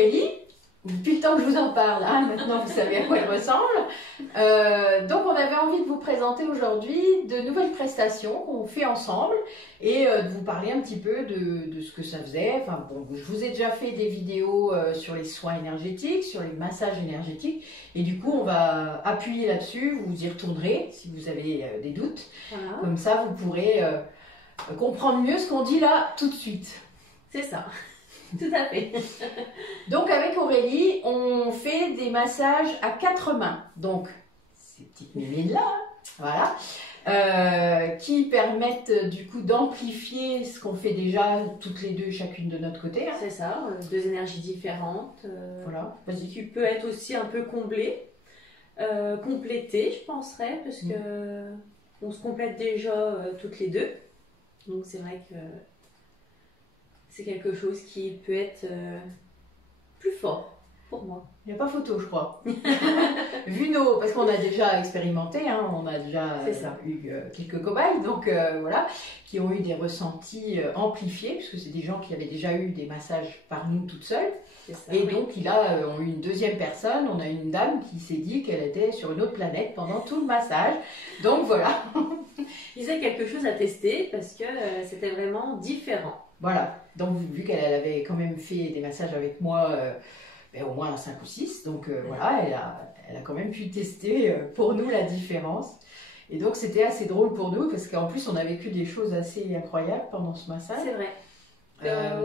Aurélie. Depuis le temps que je vous en parle, hein, maintenant vous savez à quoi elle ressemble. Donc on avait envie de vous présenter aujourd'hui de nouvelles prestations qu'on fait ensemble et de vous parler un petit peu de ce que ça faisait. Enfin bon, je vous ai déjà fait des vidéos sur les soins énergétiques, sur les massages énergétiques et du coup on va appuyer là-dessus, vous y retournerez si vous avez des doutes. Voilà. Comme ça vous pourrez comprendre mieux ce qu'on dit là tout de suite. C'est ça. Tout à fait. Donc avec Aurélie, on fait des massages à 4 mains. Donc ces petites mimines là, voilà, qui permettent du coup d'amplifier ce qu'on fait déjà toutes les deux, chacune de notre côté. Hein. C'est ça, deux énergies différentes. Voilà. Vas-y. Qui peut être aussi un peu comblée, complétée, je penserais, parce que on se complète déjà toutes les deux. Donc c'est vrai que c'est quelque chose qui peut être plus fort pour moi. Il n'y a pas photo, je crois. Vu parce qu'on a déjà expérimenté, hein, on a déjà eu quelques cobayes, donc voilà, qui ont eu des ressentis amplifiés, puisque c'est des gens qui avaient déjà eu des massages par nous toutes seules. Ça, et donc là, on a eu une deuxième personne, on a une dame qui s'est dit qu'elle était sur une autre planète pendant tout le massage. Donc voilà. Il y a quelque chose à tester parce que c'était vraiment différent. Voilà, donc vu qu'elle avait quand même fait des massages avec moi, au moins 5 ou 6, donc voilà, elle a quand même pu tester pour nous la différence. Et donc c'était assez drôle pour nous parce qu'en plus on a vécu des choses assez incroyables pendant ce massage. C'est vrai.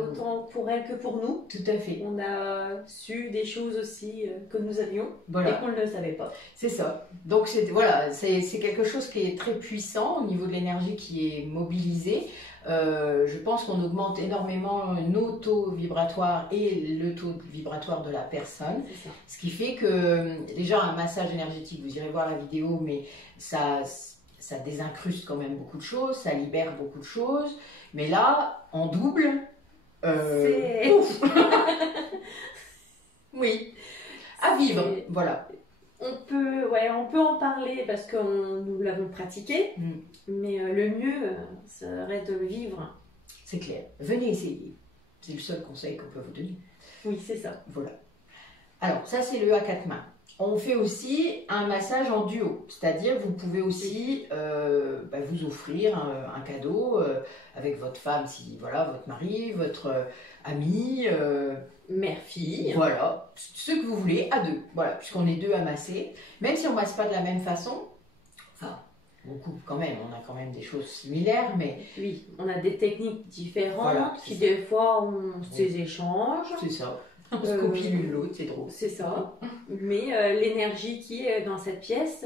Autant pour elle que pour nous. Tout à fait. On a su des choses aussi que nous avions voilà. et qu'on ne le savait pas. C'est ça. Donc voilà, c'est quelque chose qui est très puissant au niveau de l'énergie qui est mobilisée. Je pense qu'on augmente énormément nos taux vibratoires et le taux vibratoire de la personne. Ce qui fait que déjà un massage énergétique, vous irez voir la vidéo, mais ça désincruste quand même beaucoup de choses, ça libère beaucoup de choses. Mais là, en double, ouf. Oui, à vivre, voilà. On peut en parler parce que nous l'avons pratiqué, mais le mieux serait de le vivre. C'est clair. Venez essayer. C'est le seul conseil qu'on peut vous donner. Oui, c'est ça. Voilà. Alors, ça, c'est le à 4 mains. On fait aussi un massage en duo, c'est-à-dire vous pouvez aussi vous offrir un cadeau avec votre femme, si voilà, votre mari, votre ami, mère-fille. Voilà, ce que vous voulez à deux, voilà, puisqu'on est deux à masser, même si on ne masse pas de la même façon, enfin, beaucoup quand même, on a quand même des choses similaires, mais... Oui, on a des techniques différentes voilà, qui des fois on ces échanges. C'est ça. On se copie l'une l'autre, c'est drôle. C'est ça. Mais l'énergie qui est dans cette pièce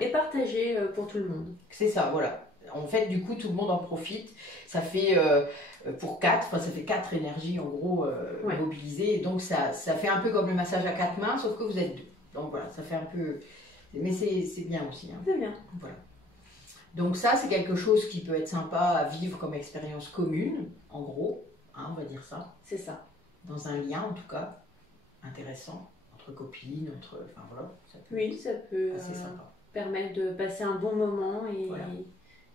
est partagée pour tout le monde. C'est ça, voilà. En fait, du coup, tout le monde en profite. Ça fait pour 4, enfin, ça fait 4 énergies en gros mobilisées. Et donc, ça fait un peu comme le massage à 4 mains, sauf que vous êtes deux. Donc voilà, ça fait un peu... Mais c'est bien aussi. Hein. C'est bien. Voilà. Donc ça, c'est quelque chose qui peut être sympa à vivre comme expérience commune, en gros. Hein, on va dire ça. C'est ça. Dans un lien en tout cas intéressant entre copines, enfin voilà, ça peut permettre de passer un bon moment et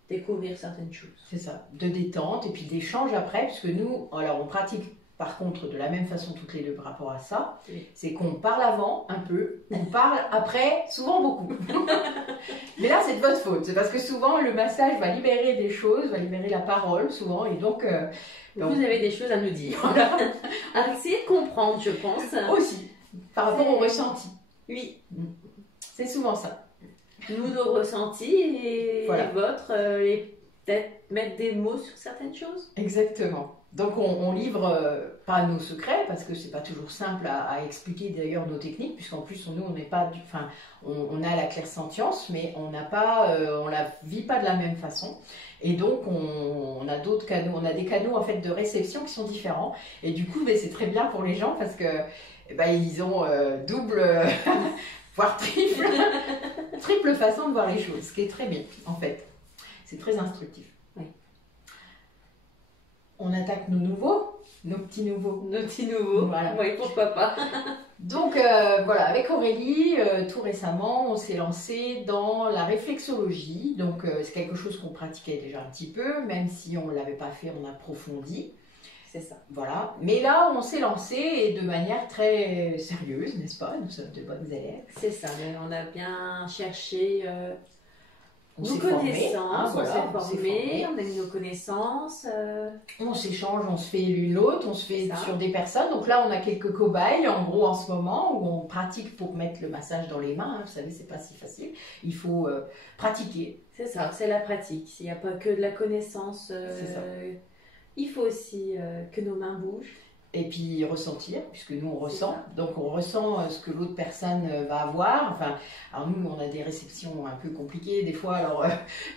découvrir certaines choses. C'est ça, de détente et puis d'échange après, puisque nous, alors on pratique par contre de la même façon toutes les deux par rapport à ça, c'est qu'on parle avant un peu, on parle après souvent beaucoup. Mais là c'est de votre faute, c'est parce que souvent le massage va libérer des choses, va libérer la parole souvent et donc... vous avez des choses à nous dire. Voilà. À essayer de comprendre, je pense. Aussi, par rapport au ressenti. Oui. C'est souvent ça. Nous, nos ressentis et les vôtres, et peut-être mettre des mots sur certaines choses. Exactement. Donc on livre pas nos secrets, parce que c'est pas toujours simple à expliquer d'ailleurs nos techniques, puisqu'en plus nous on n'est pas on a la clairsentience, mais on n'a pas, on la vit pas de la même façon. Et donc on a d'autres canaux, on a des canaux en fait de réception qui sont différents. Et du coup c'est très bien pour les gens parce que ils ont double, voire triple façon de voir les choses, ce qui est très bien en fait. C'est très instructif. Oui. On attaque nos nouveaux, nos petits nouveaux. Nos petits nouveaux, voilà. Oui, pourquoi pas. Donc voilà, avec Aurélie, tout récemment, on s'est lancé dans la réflexologie. Donc c'est quelque chose qu'on pratiquait déjà un petit peu, même si on ne l'avait pas fait en approfondi. C'est ça. Voilà. Mais là, on s'est lancé et de manière très sérieuse, n'est-ce pas? Nous sommes de bonnes élèves. C'est ça, mais on a bien cherché On nos s'est formé, connaissances, hein, on voilà, s'est on s'est formé, formé. on a mis nos connaissances. On s'échange, on se fait l'une l'autre, on se fait C'est ça. sur des personnes. Donc là, on a quelques cobayes, en gros, en ce moment, où on pratique pour mettre le massage dans les mains. Hein. Vous savez, c'est pas si facile. Il faut pratiquer. C'est ça, c'est la pratique. Il n'y a pas que de la connaissance. C'est ça. Il faut aussi que nos mains bougent. Et puis ressentir, puisque nous on C'est ressent. ça. Donc on ressent ce que l'autre personne va avoir. Enfin, alors nous on a des réceptions un peu compliquées des fois. Alors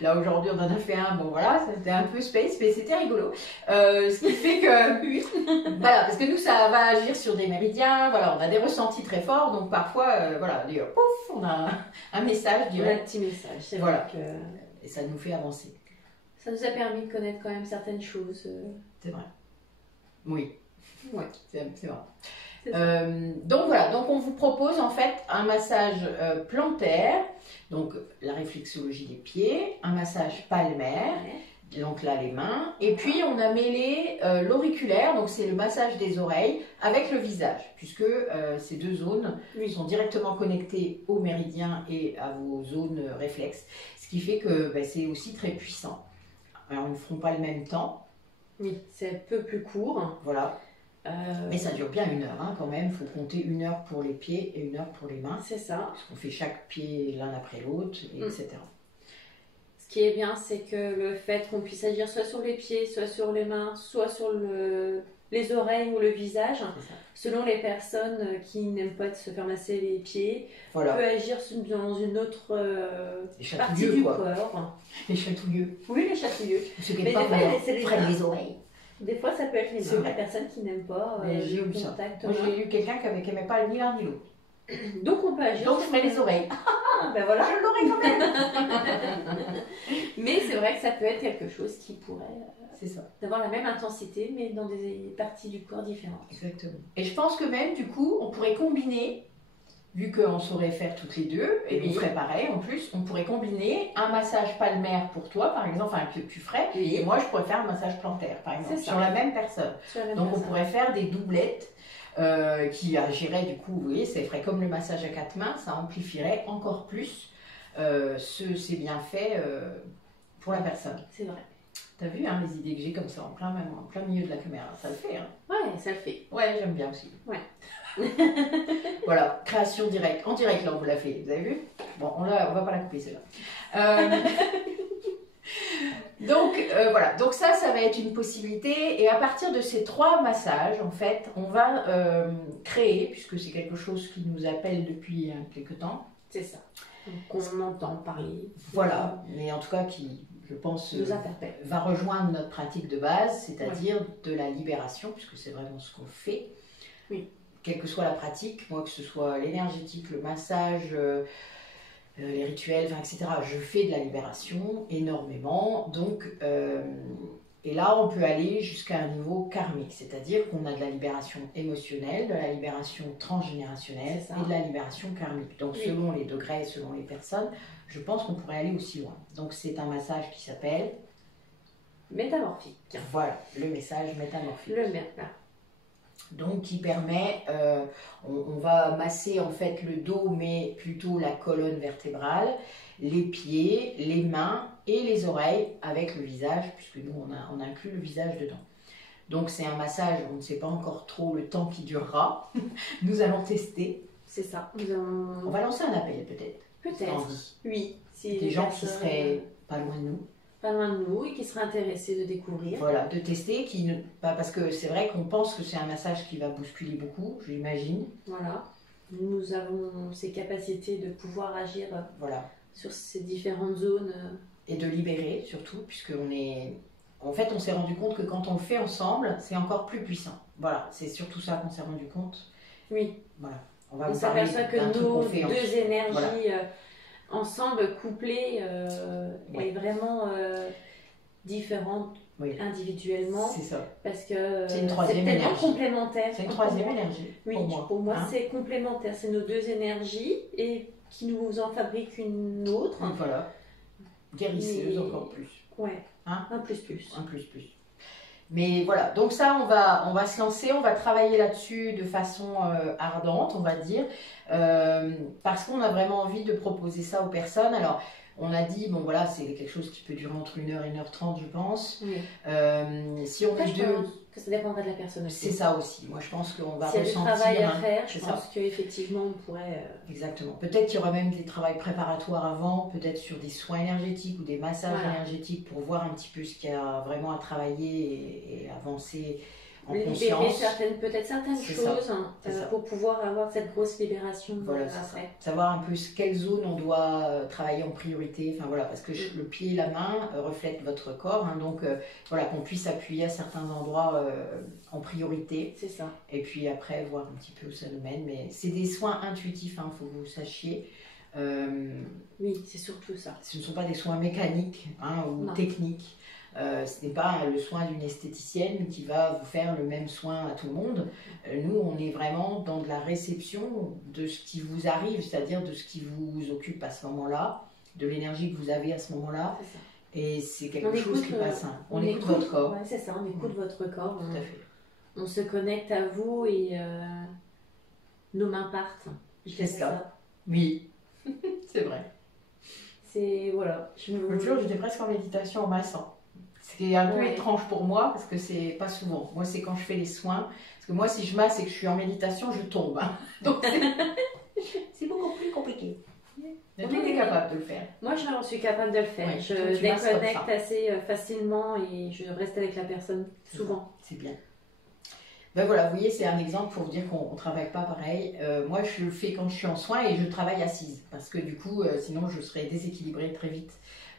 là aujourd'hui on en a fait un, bon voilà, c'était un peu space, mais c'était rigolo. Ce qui fait que, voilà, parce que nous ça va agir sur des méridiens, voilà, on a des ressentis très forts. Donc parfois, voilà, pouf, on a un message On a un direct petit message. C'est Voilà. vrai que et ça nous fait avancer. ça nous a permis de connaître quand même certaines choses. C'est vrai. Oui. Ouais. C'est vrai. C'est ça. Donc voilà, donc on vous propose en fait un massage plantaire, donc la réflexologie des pieds, un massage palmaire, donc là les mains, et puis on a mêlé l'auriculaire, donc c'est le massage des oreilles avec le visage, puisque ces deux zones Oui. sont directement connectées aux méridiens et à vos zones réflexes, ce qui fait que c'est aussi très puissant. Alors ils ne feront pas le même temps, Oui, c'est un peu plus court. voilà. Mais ça dure bien 1 heure hein, quand même, il faut compter 1 heure pour les pieds et 1 heure pour les mains, C'est ça. parce qu'on fait chaque pied l'un après l'autre, etc. Ce qui est bien, c'est que le fait qu'on puisse agir soit sur les pieds, soit sur les mains, soit sur les oreilles ou le visage, C'est ça. selon les personnes qui n'aiment pas se faire masser les pieds, Voilà, peut agir dans une autre les partie chatouilleux du quoi, corps. les chatouilleux, Oui, les chatouilleux. ceux qui Mais n'aiment pas des fois, vraiment c'est les prennent mains. les oreilles. Des fois, ça peut être les C'est mains, vrai. la personne qui n'aime pas Mais j'ai le eu ça. contact. Moi j'ai eu quelqu'un qui n'aimait pas ni l'un ni l'autre. Donc, on peut agir. Donc je ferai les oreilles. Ah, ben voilà. Je l'aurai quand même. Mais c'est vrai que ça peut être quelque chose qui pourrait C'est ça, avoir la même intensité, mais dans des parties du corps différentes. exactement. Et je pense que même du coup, on pourrait combiner, vu qu'on saurait faire toutes les deux, et Oui. on ferait pareil en plus, on pourrait combiner un massage palmaire pour toi par exemple, enfin que tu ferais, Oui. et moi je pourrais faire un massage plantaire par exemple, C'est ça. sur la même personne. Sur la même Donc on personne. pourrait faire des doublettes qui agiraient du coup, vous voyez, ça ferait comme le massage à 4 mains, ça amplifierait encore plus ces bienfaits pour la personne. C'est vrai. T'as vu hein, les idées que j'ai comme ça en plein milieu de la caméra, ça le fait hein. Ouais, ça le fait. Ouais, j'aime bien aussi. Ouais. Voilà, création directe, en direct là on vous l'a fait, vous avez vu? Bon, on va pas la couper celle-là. Donc voilà, donc ça va être une possibilité et à partir de ces 3 massages en fait on va créer, puisque c'est quelque chose qui nous appelle depuis quelque temps, C'est ça. Donc, on entend parler. voilà, mais en tout cas qui je pense Nous interpelle. va rejoindre notre pratique de base, c'est-à-dire de la libération, puisque c'est vraiment ce qu'on fait. Oui. Quelle que soit la pratique, moi que ce soit l'énergétique, le massage, les rituels, enfin, etc. Je fais de la libération énormément. Donc, et là, on peut aller jusqu'à un niveau karmique, c'est-à-dire qu'on a de la libération émotionnelle, de la libération transgénérationnelle C'est ça. et de la libération karmique. Donc, Oui. selon les degrés, selon les personnes, je pense qu'on pourrait aller aussi loin. Donc, c'est un massage qui s'appelle, Métamorphique. voilà, le message métamorphique. Le merda. Donc qui permet, on va masser en fait le dos, mais plutôt la colonne vertébrale, les pieds, les mains et les oreilles avec le visage, puisque nous on inclut le visage dedans. Donc c'est un massage, on ne sait pas encore trop le temps qui durera. Nous allons tester. C'est ça. On va lancer un appel peut-être. Peut-être. Oui. Si Des les gens qui personnes, seraient pas loin de nous. pas loin de nous et qui seraient intéressés de découvrir. Voilà, de tester, parce que c'est vrai qu'on pense que c'est un massage qui va bousculer beaucoup, j'imagine. Voilà. Nous avons ces capacités de pouvoir agir Voilà. sur ces différentes zones. Et de libérer surtout, puisqu'on est... En fait, on s'est rendu compte que quand on le fait ensemble, c'est encore plus puissant. Voilà, c'est surtout ça qu'on s'est rendu compte. Oui. Voilà. On va On vous parler s'aperçoit que d'un truc nos qu'on fait deux énergies Voilà. ensemble, couplées, Ouais. est vraiment différente Oui. individuellement. C'est ça. Parce que C'est une troisième tellement énergie. complémentaire. C'est une Pour troisième moi. énergie. Oui, pour moi. Hein. c'est complémentaire. C'est nos deux énergies et qui nous en fabriquent une autre. Donc voilà. Guérisseuse Mais- encore plus. Ouais. Hein. Un plus plus. Un plus plus. Mais voilà, donc ça, on va se lancer, on va travailler là-dessus de façon ardente, on va dire, parce qu'on a vraiment envie de proposer ça aux personnes. Alors, on a dit, bon voilà, c'est quelque chose qui peut durer entre 1 heure et 1 h 30, je pense. Oui. Si on Après, est je deux... pense que ça dépendra de la personne aussi. C'est ça aussi. Moi, je pense qu'on va S'il y a du ressentir... travail à faire, je c'est pense ça. qu'effectivement, on pourrait... Exactement. Peut-être qu'il y aura même des travaux préparatoires avant, peut-être sur des soins énergétiques ou des massages Voilà. énergétiques pour voir un petit peu ce qu'il y a vraiment à travailler et avancer en libérer conscience. peut-être certaines C'est choses ça. hein, C'est ça. pour pouvoir avoir cette grosse libération Voilà, c'est ça. après. Savoir un peu quelle zone on doit travailler en priorité, enfin voilà, parce que le pied et la main reflètent votre corps, hein, donc voilà, qu'on puisse appuyer à certains endroits en priorité, C'est ça. et puis après voir un petit peu où ça nous mène, mais c'est des soins intuitifs, il faut que vous sachiez. Oui, c'est surtout ça. Ce ne sont pas des soins mécaniques hein, ou Non. techniques. Ce n'est pas le soin d'une esthéticienne qui va vous faire le même soin à tout le monde. Nous, on est vraiment dans de la réception de ce qui vous arrive, c'est-à-dire de ce qui vous occupe à ce moment-là, de l'énergie que vous avez à ce moment-là. C'est ça. Et c'est quelque chose qui passe. On écoute votre corps. Ouais, c'est ça, on écoute votre corps. Tout à fait. On se connecte à vous et nos mains partent. C'est ça. Oui, c'est vrai. C'est, voilà. L'autre jour, j'étais presque en méditation en massant. C'est un peu étrange pour moi parce que c'est pas souvent. Moi, c'est quand je fais les soins. Parce que moi, si je masse et que je suis en méditation, je tombe. Hein. Donc, c'est beaucoup plus compliqué. Mais tu es capable de le faire. Moi, je suis capable de le faire. Ouais, je masses comme déconnecte ça. assez facilement et je reste avec la personne souvent. C'est bien. Ben voilà, vous voyez, c'est un exemple pour vous dire qu'on ne travaille pas pareil. Moi, je le fais quand je suis en soins et je travaille assise. Parce que du coup, sinon, je serais déséquilibrée très vite.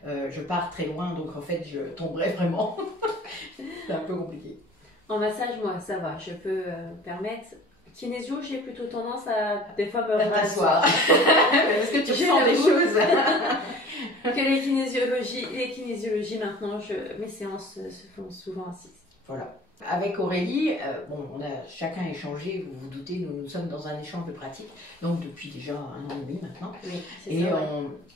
Je pars très loin, donc en fait, je tomberais vraiment. C'est un peu compliqué. En massage, moi, ça va. Je peux me permettre. Kinésio, j'ai plutôt tendance à des fois me rasseoir. Parce que tu ressens des choses. Que les kinésiologies maintenant, mes séances se font souvent assises. Voilà. Avec Aurélie, bon, on a chacun échangé, vous vous doutez, nous sommes dans un échange de pratiques, donc depuis déjà 1 an et demi maintenant. Oui, c'est et ça,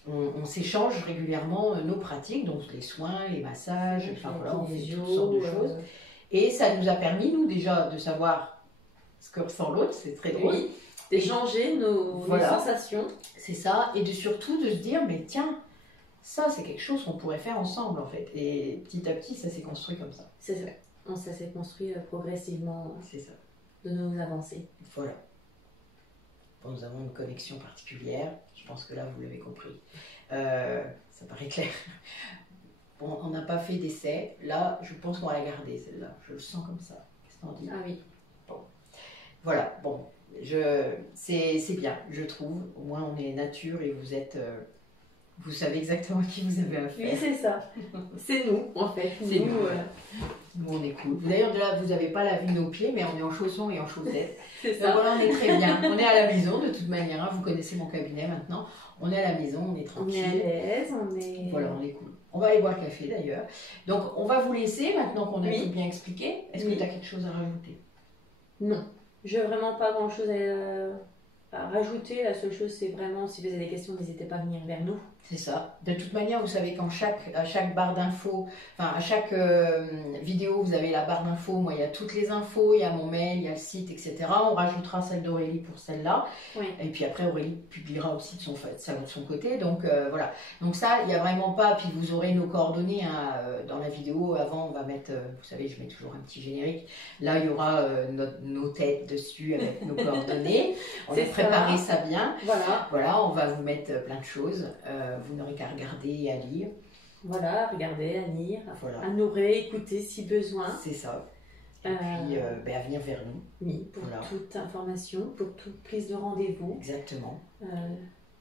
on s'échange régulièrement nos pratiques, donc les soins, les massages, enfin voilà, on fait toutes sortes de choses. Et ça nous a permis, nous, déjà, de savoir ce que ressent l'autre, c'est très drôle. Oui, d'échanger nos sensations. C'est ça, et surtout de se dire, mais tiens, ça c'est quelque chose qu'on pourrait faire ensemble en fait. Et petit à petit, ça s'est construit comme ça. C'est ça. Ça s'est construit progressivement. C'est ça. De nos avancées. Voilà. Bon, nous avons une connexion particulière. Je pense que là, vous l'avez compris. Ça paraît clair. Bon, on n'a pas fait d'essai. Là, je pense qu'on va la garder, celle-là. Je le sens comme ça. Qu'est-ce qu'on dit? Ah oui. Bon. Voilà. Bon. C'est bien, je trouve. Au moins, on est nature et vous êtes... vous savez exactement à qui vous avez affaire. Oui, c'est ça. C'est nous, en fait. C'est nous. Nous, on est cool. D'ailleurs, de là, vous n'avez pas la vue de nos pieds, mais on est en chaussons et en chaussettes. C'est ça. Donc voilà, on est très bien. On est à la maison, de toute manière. Hein. Vous connaissez mon cabinet maintenant. On est à la maison, on est tranquille. On est à l'aise, on est... Voilà, on est cool. On va aller boire le café, d'ailleurs. Donc, on va vous laisser, maintenant qu'on a tout bien expliqué. Est-ce que tu as quelque chose à rajouter? Non. Je n'ai vraiment pas grand-chose à rajouter. La seule chose, c'est vraiment, si vous avez des questions, n'hésitez pas à venir vers nous. C'est ça. De toute manière, vous savez à chaque barre d'infos, enfin à chaque vidéo, vous avez la barre d'infos. Moi, il y a toutes les infos, il y a mon mail, il y a le site, etc. On rajoutera celle d'Aurélie pour celle-là. Oui. Et puis après, Aurélie publiera aussi de son côté. Donc voilà. Donc ça, il n'y a vraiment pas. Puis vous aurez nos coordonnées hein, dans la vidéo. Avant, on va mettre, vous savez, je mets toujours un petit générique. Là, il y aura nos têtes dessus avec nos coordonnées. On a préparé ça bien. Voilà, on va vous mettre plein de choses. Vous n'aurez qu'à regarder et à lire. Voilà, regarder, à lire, à nous réécouter si besoin. C'est ça. Et puis à venir vers nous. Oui, pour toute information, pour toute prise de rendez-vous. Exactement.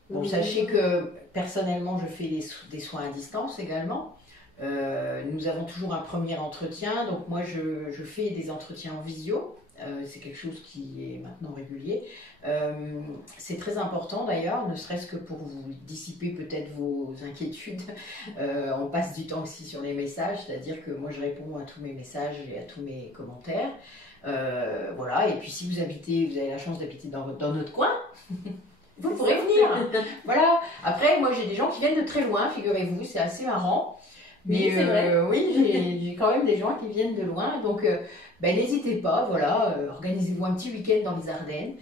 Bon, sachez que personnellement, je fais des soins à distance également. Nous avons toujours un premier entretien. Donc moi, je fais des entretiens en visio. C'est quelque chose qui est maintenant régulier. C'est très important d'ailleurs, ne serait-ce que pour vous dissiper peut-être vos inquiétudes. On passe du temps aussi sur les messages, c'est-à-dire que moi je réponds à tous mes messages et à tous mes commentaires. Voilà, et puis si vous avez la chance d'habiter dans notre coin, vous pourrez venir. Voilà. Après, moi j'ai des gens qui viennent de très loin, figurez-vous, c'est assez marrant. Oui, c'est vrai. Oui, j'ai quand même des gens qui viennent de loin, donc n'hésitez pas, voilà, organisez-vous un petit week-end dans les Ardennes.